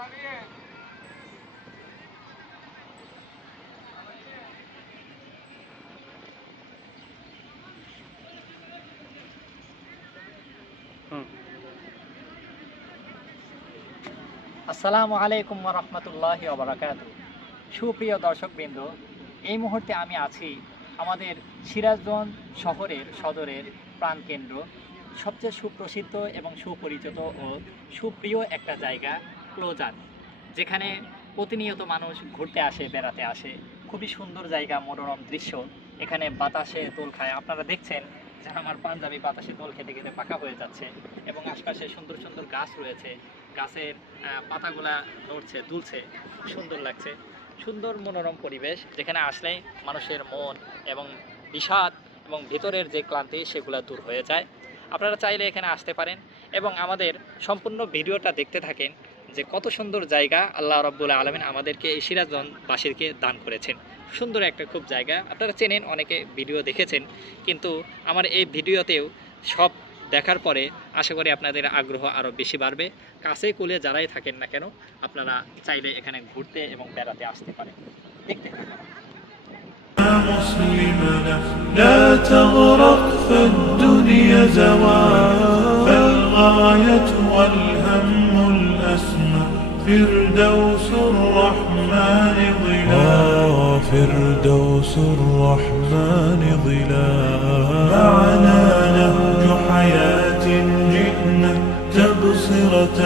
আসসালামু আলাইকুম ওয়া রাহমাতুল্লাহি ওয়া বারাকাতুহু। সুপ্রিয় দর্শকবৃন্দ, এই মুহূর্তে আমি আছি আমাদের সিরাজগঞ্জ শহরের সদরের প্রাণকেন্দ্র, সবচেয়ে সুপ্রসিদ্ধ এবং সুপরিচিত ও সুপ্রিয় একটা জায়গা ক্লোজার, যেখানে প্রতিনিয়ত মানুষ ঘুরতে আসে, বেড়াতে আসে। খুবই সুন্দর জায়গা, মনোরম দৃশ্য। এখানে বাতাসে দোল খায়, আপনারা দেখছেন যে আমার পাঞ্জাবি বাতাসে দোল খেতে খেতে পাকা হয়ে যাচ্ছে এবং আশপাশে সুন্দর সুন্দর গাছ রয়েছে, গাছের পাতাগুলা নড়ছে, দুলছে, খুব সুন্দর লাগছে। সুন্দর মনোরম পরিবেশ, যেখানে আসলে মানুষের মন এবং বিষাদ এবং ভিতরের যে ক্লান্তি সেগুলো দূর হয়ে যায়। আপনারা চাইলে এখানে আসতে পারেন এবং আমাদের সম্পূর্ণ ভিডিওটা দেখতে থাকেন যে কত সুন্দর জায়গা আল্লাহ রাব্বুল আলামিন আমাদেরকে এই সিরাজগঞ্জবাসীকে দান করেছেন। সুন্দর একটা খুব জায়গা, আপনারা চেনেন, অনেকে ভিডিও দেখেছেন, কিন্তু আমার এই ভিডিওতেও সব দেখার পরে আশা করি আপনাদের আগ্রহ আরও বেশি বাড়বে। কাছে কুলে যারাই থাকেন না কেন, আপনারা চাইলে এখানে ঘুরতে এবং বেড়াতে আসতে পারেন। দেখতে থাকুন। مسلمنا لا تغرق فالدنيا زوال فالغاية والهم الأسمى فردوس الرحمن ظلال فردوس الرحمن ظلال معنا نهج حياة جئنا تبصرة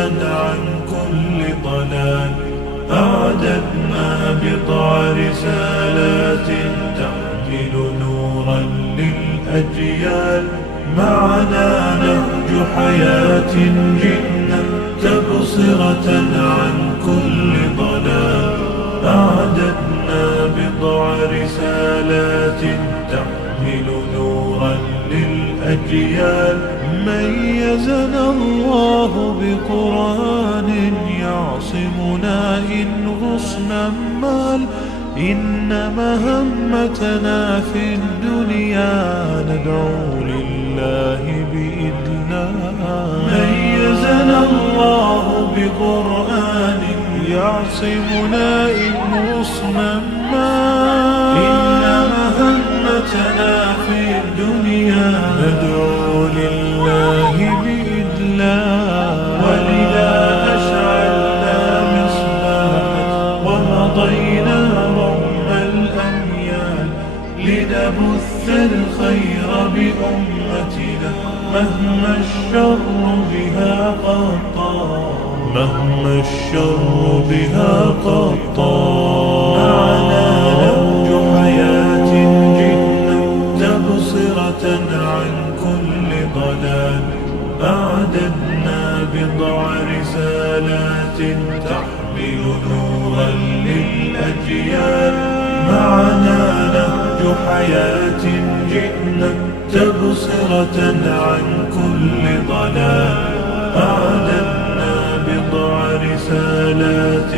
عن كل ضلال أعددنا بضع رسالات تحمل نورا للأجيال معنا نهج حياة جئنا تبصرة عن كل ضلال أعددنا بضع رسالات تحمل نورا للأجيال ميزنا الله بقرآن يعصمنا إن غصنا مال إن مهمتنا في الدنيا ندعو لله بإذنه ميزنا الله بقرآن يعصمنا إن غصنا مال إن مهمتنا في الدنيا ندعو لله بإذنه ولذا أشعلنا مصباحا ومضينا رغم الأميال لنبث الخير بأمتنا مهما الشر بها قد طال مهما الشر بها قد طال معنا نهج حياة جئنا تبصرة عن كل ضلال أعددنا بضع رسالات تحمل نورا للأجيال معنا نهج حياة جئنا تبصرة عن كل ضلال أعددنا بضع رسالات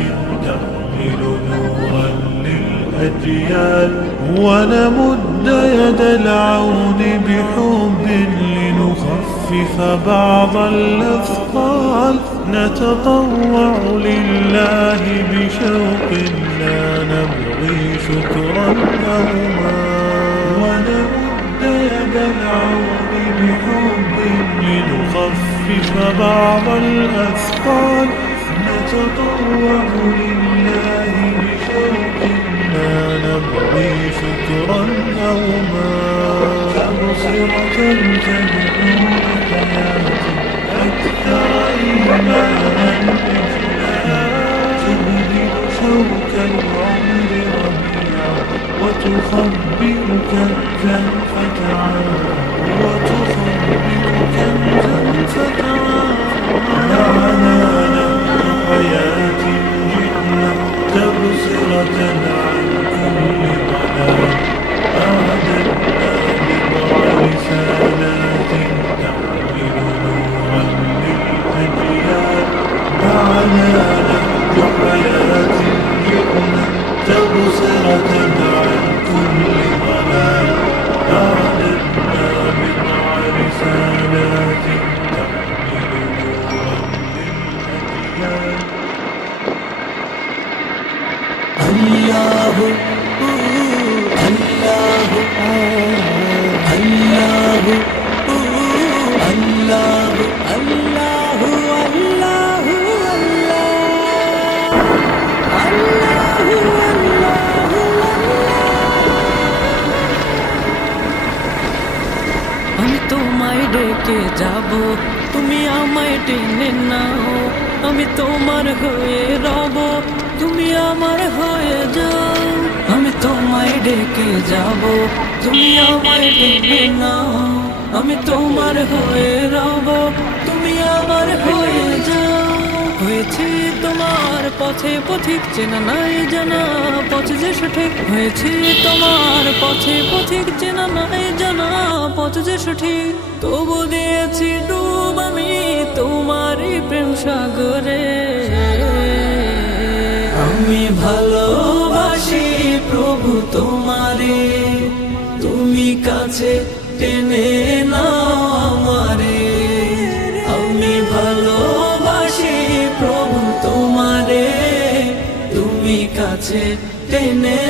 تحمل نورا للأجيال ونمد يد العون بحب لنخفف بعض الأثقال نتطوع لله بشوق لا نبغي شكرا أو مال ونمد يد العون بحب لنخفف بعض الأثقال نتطوع لله بشوق لا نبغي شكرا أو مال تبصرة تدعو لحياة أكثر إيمانا إجلال تبدل شوك العمر ربيعا وتخبئ كنزا فتعال وتخبئ كنزا فتعال معنا نهج حياة جئنا تبصرة عن كل ضلال أعددنا بضع رسالات تحمل نورا للأجيال معنا نهج حياة جئنا تبصرة عن كل ضلال أعددنا بضع رسالات تحمل نورا للأجيال আল্লাহু আল্লাহু আল্লাহু আল্লাহু আল্লাহু আল্লাহু আমি তোমায় ডেকে যাব, তুমি আমায় টেনে নাও, আমি তোমার হয়ে রব, তুমি আমার হয়ে যাও। আমি তোমায় ডেকে যাব, তুমি আমায় টেনে নাও, আমি তোমার হয়ে রব, তুমি আমার হয়ে যাও। হয়েছি তোমার পথে পথিক, চেনা নাই জানা পথ যে সঠিক। হয়েছি তোমার পথে পথিক, চেনা নাই জানা পথ যে সঠিক। তবু দিয়েছি ডুব আমি তোমারই প্রেম সাগরে। আমি ভালোবাসি প্রভু তোমারে, তুমি কাছে টেনে নাও আমারে। আমি ভালোবাসি প্রভু তোমারে, তুমি কাছে টেনে